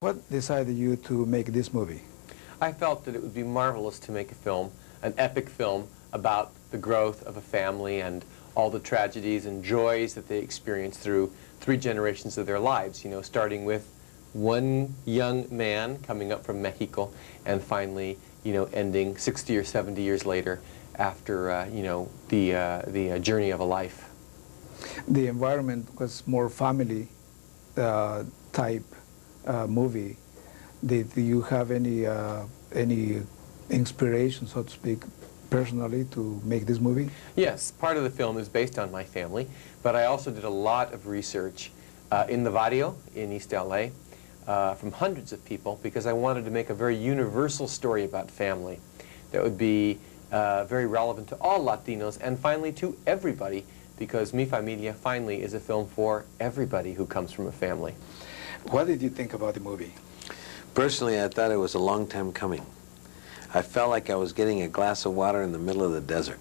What decided you to make this movie? I felt that it would be marvelous to make a film, an epic film, about the growth of a family and all the tragedies and joys that they experience through 3 generations of their lives, you know, starting with one young man coming up from Mexico and finally, you know, ending 60 or 70 years later after, you know, the journey of a life. The environment was more family type movie. Did you have any inspiration, so to speak, personally to make this movie? Yes, part of the film is based on my family, but I also did a lot of research in the barrio in East LA from hundreds of people because I wanted to make a very universal story about family that would be very relevant to all Latinos and finally to everybody, because Mi Familia finally is a film for everybody who comes from a family. What did you think about the movie? Personally, I thought it was a long time coming. I felt like I was getting a glass of water in the middle of the desert.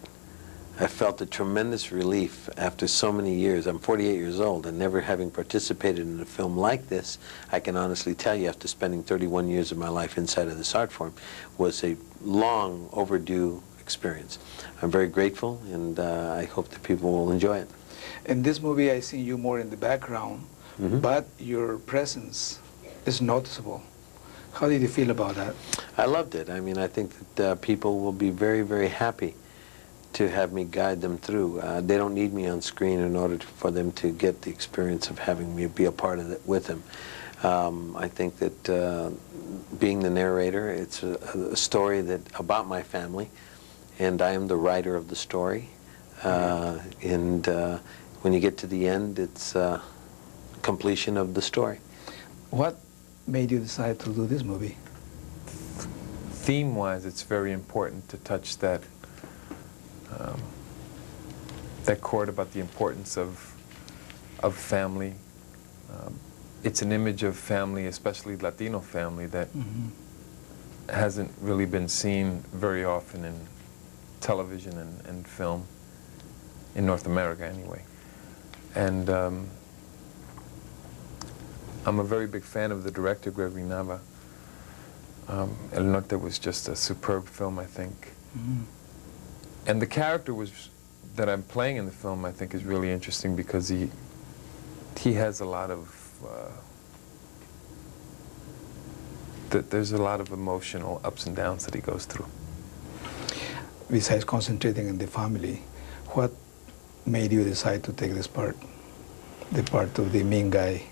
I felt a tremendous relief after so many years. I'm 48 years old, and never having participated in a film like this, I can honestly tell you, after spending 31 years of my life inside of this art form, was a long overdue experience. I'm very grateful, and I hope that people will enjoy it. In this movie, I see you more in the background, but your presence is noticeable. How did you feel about that? I loved it. I mean, I think that people will be very, very happy to have me guide them through. They don't need me on screen in order for them to get the experience of having me be a part of it with them. I think that being the narrator, it's a story about my family, and I am the writer of the story. And when you get to the end, it's completion of the story. What made you decide to do this movie? Theme-wise, it's very important to touch that that chord about the importance of family. It's an image of family, especially Latino family, that hasn't really been seen very often in television and film, in North America anyway. And I'm a very big fan of the director, Gregory Nava. El Norte was just a superb film, I think. And the character that I'm playing in the film, I think, is really interesting because he has a lot of there's a lot of emotional ups and downs that he goes through. Besides concentrating on the family, what made you decide to take this part, the part of the mean guy?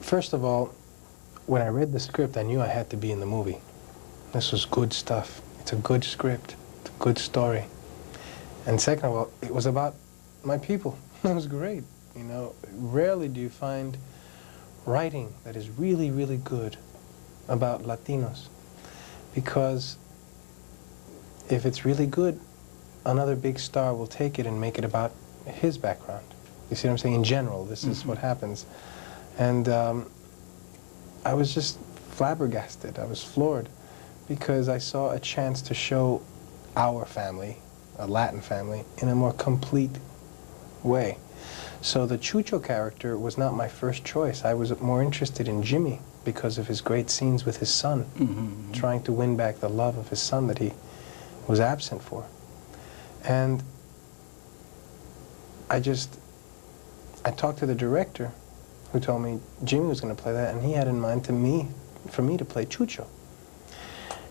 First of all, when I read the script, I knew I had to be in the movie. This was good stuff. It's a good script. It's a good story. And second of all, it was about my people. It was great. You know, rarely do you find writing that is really, really good about Latinos. Because if it's really good, another big star will take it and make it about his background. You see what I'm saying? In general, this is what happens. And I was just flabbergasted. I was floored because I saw a chance to show our family, a Latin family, in a more complete way. So the Chucho character was not my first choice. I was more interested in Jimmy because of his great scenes with his son, trying to win back the love of his son that he was absent for. And I talked to the director, who told me Jimmy was going to play that, and he had in mind for me to play Chucho.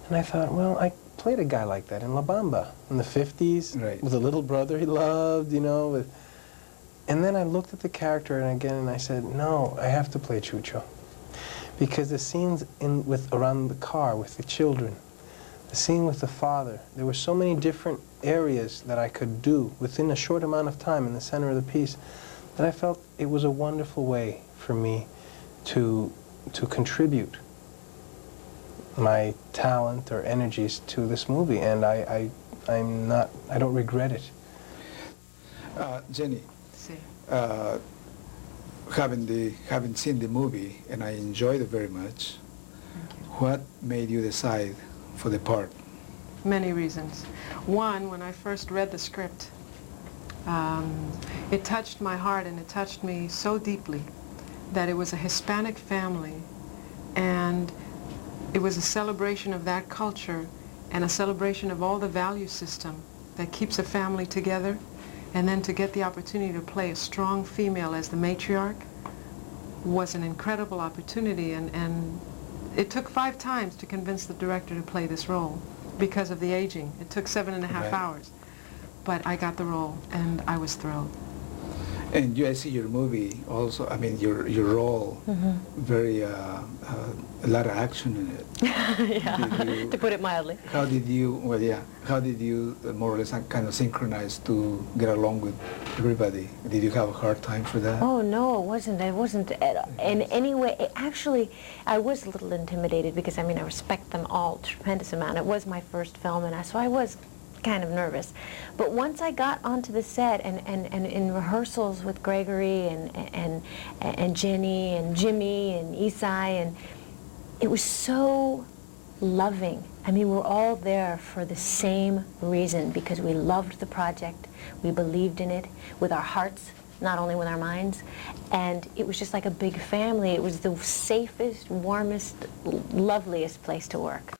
And I thought, well, I played a guy like that in La Bamba in the 50s, with a little brother he loved, you know. And then I looked at the character and I said, no, I have to play Chucho. Because the scenes around the car with the children, the scene with the father, there were so many different areas that I could do within a short amount of time in the center of the piece that I felt it was a wonderful way for me to contribute my talent or energies to this movie, and I don't regret it. Jenny, having seen the movie, and I enjoyed it very much, what made you decide for the part? Many reasons. One, when I first read the script, it touched my heart and it touched me so deeply that it was a Hispanic family, and it was a celebration of that culture and a celebration of all the value system that keeps a family together, and then to get the opportunity to play a strong female as the matriarch was an incredible opportunity, and it took 5 times to convince the director to play this role because of the aging. It took 7.5 Right. hours, but I got the role, and I was thrilled. And I see your movie also, I mean, your role, very, a lot of action in it. Yeah, Did you- to put it mildly. How did you, well, yeah, how did you more or less kind of synchronize to get along with everybody? Did you have a hard time for that? Oh no, it wasn't. It wasn't in any way. Actually, I was a little intimidated because I mean I respect them all a tremendous amount. It was my first film, and so I was kind of nervous. But once I got onto the set and in rehearsals with Gregory and Jenny and Jimmy and Esai, and it was so loving. I mean, we're all there for the same reason, because we loved the project, we believed in it with our hearts, not only with our minds, and it was just like a big family. It was the safest, warmest, loveliest place to work.